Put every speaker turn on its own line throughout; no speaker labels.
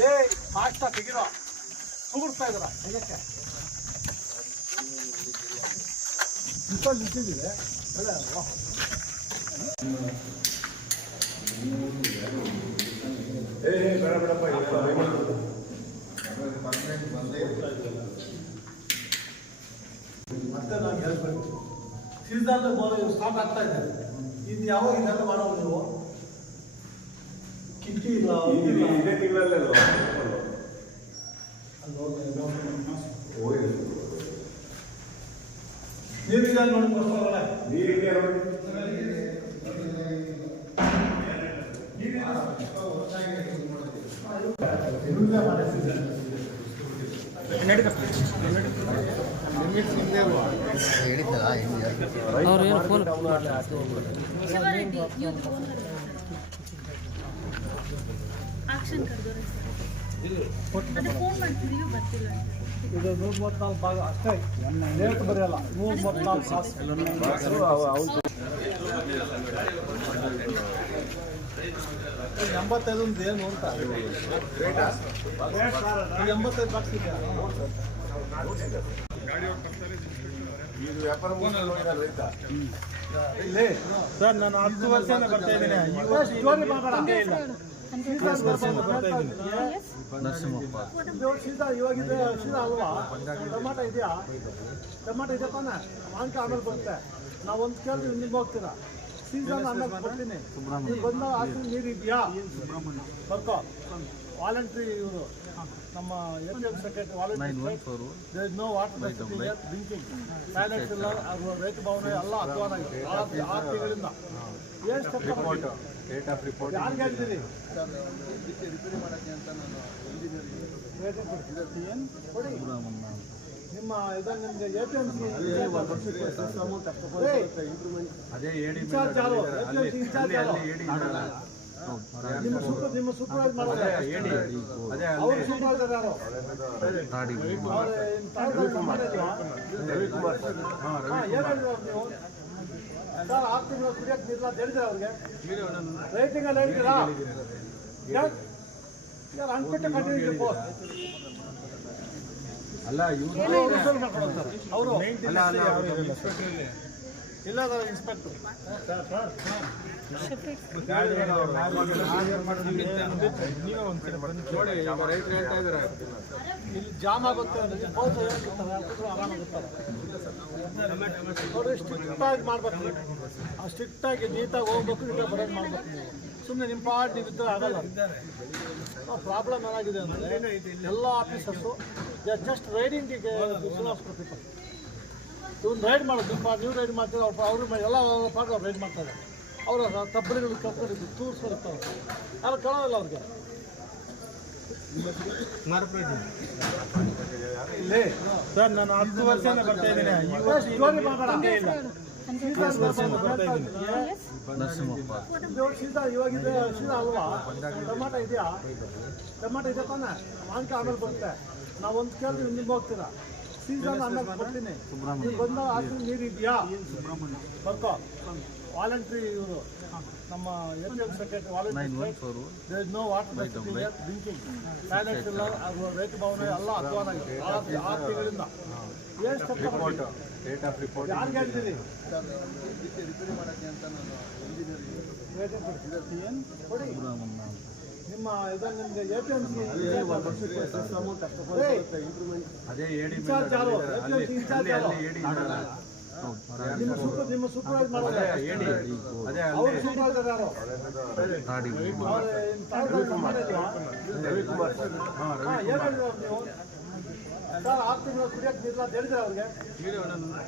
ಏ ಫಾಸ್ಟ್ ತೆಗಿರೋ ಸುಗುಡ್ತಾ ಇದ್ರ ಹೇಗಕ್ಕೆ ಇಷ್ಟೊಂದು ಏ ಒಳ್ಳೆ ಅಲ್ವಾ? ಮತ್ತೆ ನಾನು ಹೇಳ್ಬೇಕು ಸೀಸನ್ ಸ್ಟಾಪ್ ಆಗ್ತಾ ಇದೆ ಇದು ಯಾವಾಗ ಇದೆಲ್ಲ ಮಾಡೋದು ನೀವು? ಕಿಟ್ಟಿ ಇಲ್ಲ.
ಇದೇ ತಿಂಗಳಲ್ಲೇ ಅಲ್ವಾ?
ಅಲ್ಲಿ ಹೋಗಿ ನೋಡಿ. ನೀರಿಗೆ ನೋಡಿ ಬರ್ತಾರಲ್ಲ
ನೀರಿಗೆ ನೋಡಿ.
ಅವ್ರೇನು ಫೋನ್
ಆಕ್ಷನ್ ಕರೆದವ್ರೆ ಅದೇ ಫೋನ್ ಮಾಡ್ತಿದೀವಿ ಬರ್ತಿಲ್ಲ.
ಇದು ನೂರ ಮೂವತ್ನಾಲ್ಕು ಭಾಗ ಅಷ್ಟೇ. ರೇಟ್ ಬರೆಯಲ್ಲ. ನೂರ ಮೂವತ್ನಾಲ್ಕು ಸಾಸ್ ಎಂಬತ್ತೈದು ಏನು ಅಂತ? ಎಂಬತ್ತೈದು ಬಾಕ್ಸ್
ಇದು
ಸರ್ ನಾನು ಹತ್ತು ವರ್ಷದಿಂದ ಬರ್ತಾ ಇದ್ದೀನಿ. ಈ ವರ್ಷ ಜೋರಿ ಇಲ್ಲ ಸೀದಾ ಇವಾಗಿದೆ ಸೀದಾ ಅಲ್ವಾ? ಟೊಮಾಟೊ ಇದೆಯಾ? ಟೊಮಾಟೊ ಇದೆಯಪ್ಪ ತಾನೆ ಮಾಂಕ ಆಮೇಲೆ ಬರುತ್ತೆ. ನಾವು ಒಂದು ಕೇಳಿದ್ವಿ ನಿಮ್ಗೆ ಹೋಗ್ತೀರಾ? ಸೀಸನ್ ಅನ್ನೋದು ಕೊಡ್ತೀನಿ ನೀವು ಬಂದ ಹಾಕಿ ನೀರು ಇದೆಯಾ ಬರ್ಕೋ ವಾಲಂಟ್ರಿ ಇವರು ನಮ್ಮ L secretary voluntary no water drinking toilets ಇಲ್ಲ ಅದು ರೈತ ಭವನ ಎಲ್ಲ ಅಧ್ವಾನ ಆಗಿದೆ ಆರು ತಿಂಗಳಿಂದ ಏನು ಸ್ಟೆಪ್
ರಿಪೋರ್ಟ್ ಆಫ್ ರಿಪೋರ್ಟ್
ಯಾರಿಗೆ ಹೇಳ್ತೀರಿ ಏನು ಕೊಡಿ ನಿಮ್ಮ ಇದನ್ನ ನಿಮ್ಗೆ ಎ ಪಿ ಎಂ ಸಿ
ಅದೇ ಏಡಿ
ಇನ್ಚಾರ್ಜ್ ಯಾರು? APMC ಇನ್ಚಾರ್ಜ್ ಯಾರು? ನಿಮ್ಮ ಸೂಪರ್ ನಿಮ್ಮ ಸೂಪರ್ವೈಸ್ ಮಾಡೋದು ಅವ್ರು ಸೂಪರ್ವೈಸರ್ ಯಾರು?
ರವಿಕುಮಾರ್
ನೀವು? ಸರ್. ಆರು ತಿಂಗಳು ಕುಡಿಯಕ್ಕೆ ನೀರಿಲ್ಲ ಅಂತ ಹೇಳಿದ್ರೆ ಅವ್ರಿಗೆ? ರೈಟಿಂಗ್ ಅಲ್ಲಿ ಹೇಳ್ತೀರಾ ಯಾರು? ಯಾರು ಅನ್ಬಿಟ್ಟು ಕಂಟಿನ್ಯೂ ಪೋಸ್ಟ್
ಅಲ್ಲ
ಅವರು ಇಲ್ಲ ಇನ್ಸ್ಪೆಕ್ಟರ್
ನೋಡಿ ಈಗ ಹೇಳ್ತಾ ಇದಾರೆ
ಇಲ್ಲಿ. ಜಾಮ್ ಆಗುತ್ತೆ ಅವರು ಸ್ಟ್ರಿಕ್ಟ್ ಆಗಿ ಮಾಡ್ಬೇಕು. ಆ ಸ್ಟ್ರಿಕ್ಟಾಗಿ ನೀಟಾಗಿ ಹೋಗ್ಬೇಕು ಇಲ್ಲ ಬರೋದು ಮಾಡ್ಬೇಕು. ಸುಮ್ಮನೆ ನಿಮ್ಮ ಪಾರ್ಟ್ ನೀವು ಇದ್ರೆ ಆಗಲ್ಲ. ಪ್ರಾಬ್ಲಮ್ ಏನಾಗಿದೆ ಅಂದರೆ ಎಲ್ಲ ಆಫೀಸರ್ಸು ಜಸ್ಟ್ ರೈಡಿಂಗಿಗೆ ಪೀಪಲ್ ಇವ್ನು ರೈಡ್ ಮಾಡೋದು ನಿಮ್ಮ ನೀವು ರೈಡ್ ಮಾಡ್ತೀರ ಅವ್ರು ಅವರು ಎಲ್ಲ ಪಾರ್ಟ್ ಅವ್ರು ರೈಡ್ ಮಾಡ್ತಾರೆ. ಅವರ ತಬ್ಬರಿಗಳು ಕಬ್ಬರಿಗಳು ತೂರ್ಸ್ಕೊಳ್ತಾರೆ ಯಾರು ಕಳೋದಿಲ್ಲ ಅವ್ರಿಗೆ. ಇಲ್ಲಿ ಸರ್ ನಾನು ಹತ್ತು ವರ್ಷ ಬರ್ತಾ ಇದ್ದೀನಿ. ಇದು ಸೀದಾ ಇವಾಗಿದೆ ಸೀದಾ ಇದೆಯಾ ಟೊಮಾಟೊ ಇದೆ ತಾನೆ ಮಾಂಕ ಆಮೇಲೆ ಬರುತ್ತೆ ನಾವು ಒಂದು ಕೇಳಿದ್ವಿ ನಿಮ್ಗೆ ಹೋಗ್ತೀರಾ ಸೀಸನ್ ಅನ್ನೋದು ಕೊಡ್ತೀನಿ. ನೀವು ಬಂದ ನೀರು ಇದೆಯಾ? ಬರ್ಕೋ ವಾಲಂಟ್ರಿ ಇವರು. ನಮ್ಮ N L secretary voluntary no water drinking toilets ಇಲ್ಲ ಅದು ರೈತ ಭವನ ಎಲ್ಲ ಅಧ್ವಾನ ಆಗಿದೆ ಆರು ತಿಂಗಳಿಂದ. ಏನು
ರಿಪೋರ್ಟ್ ಡೇಟ್ ಆಫ್ ರಿಪೋರ್ಟ್
ಯಾರಿಗೆ ಹೇಳ್ತೀರಿ? ಏನು ಕೊಡಿ ನಿಮ್ಮ ಇದನ್ನ ನಿಮ್ಗೆ ಎ ಪಿ ಎಂ ಸಿ ನಿಮ್ಮ ಸೂಪರ್ ನಿಮ್ಮ ಸೂಪರ್ವೈಸ್ ಮಾಡೋದು ಅವ್ರು ಸೂಪರ್ವೈಸರ್ ಯಾರು? ಹೇಳಿದ್ರು ನೀವು? ಸರ್ ಆರು ತಿಂಗಳು ಕುಡಿಯಕ್ಕೆ ನೀರಿಲ್ಲ ಅಂತ ಹೇಳಿದ್ರೆ ಅವ್ರಿಗೆ.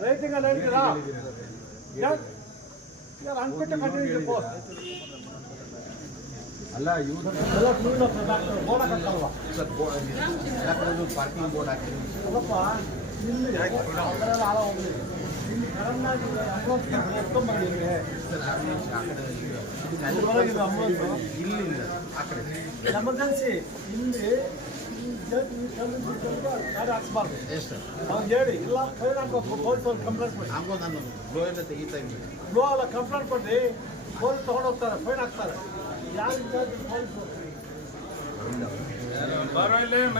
ರೈಟಿಂಗ್ ಅಲ್ಲಿ ಹೇಳ್ತೀರಾ ಯಾರು? ಯಾರು ಅನ್ಬಿಟ್ಟು ಕಂಟಿನ್ಯೂ ಪೋಸ್ಟ್.
ಅಲ್ಲ ಇವ್ರು
ಎಲ್ಲ
ಪಾರ್ಕಿಂಗ್ ಬೋರ್ಡ್
ಇಲ್ಲಿ ಇಲ್ಲಿ ಇಲ್ಲಿ. ಇಲ್ಲಿ
ಇಲ್ಲಿಂದ ಆ ಕಡೆ.
ಎಮರ್ಜೆನ್ಸಿ ಇಲ್ಲಿ ಹಾಕ್ಸ್ಬಾರ್ದು. ಅವ್ನು ಹೇಳಿ ಇಲ್ಲ ಕಂಪ್ಲೇಂಟ್ ಮಾಡಿ.
ನಾನು ಗ್ಲೋಯಿಂದ ತೆಗಿತಾ ಇದ್ದೀನಿ
ಲೋ ಅಲ್ಲ ಕಂಪ್ಲೇಂಟ್ ಕೊಡ್ರಿ. ಪೊಲೀಸ್ ತಗೊಂಡೋಗ್ತಾರೆ ಫೈನ್ ಹಾಕ್ತಾರೆ. ಯಾರು ಪೊಲೀಸ್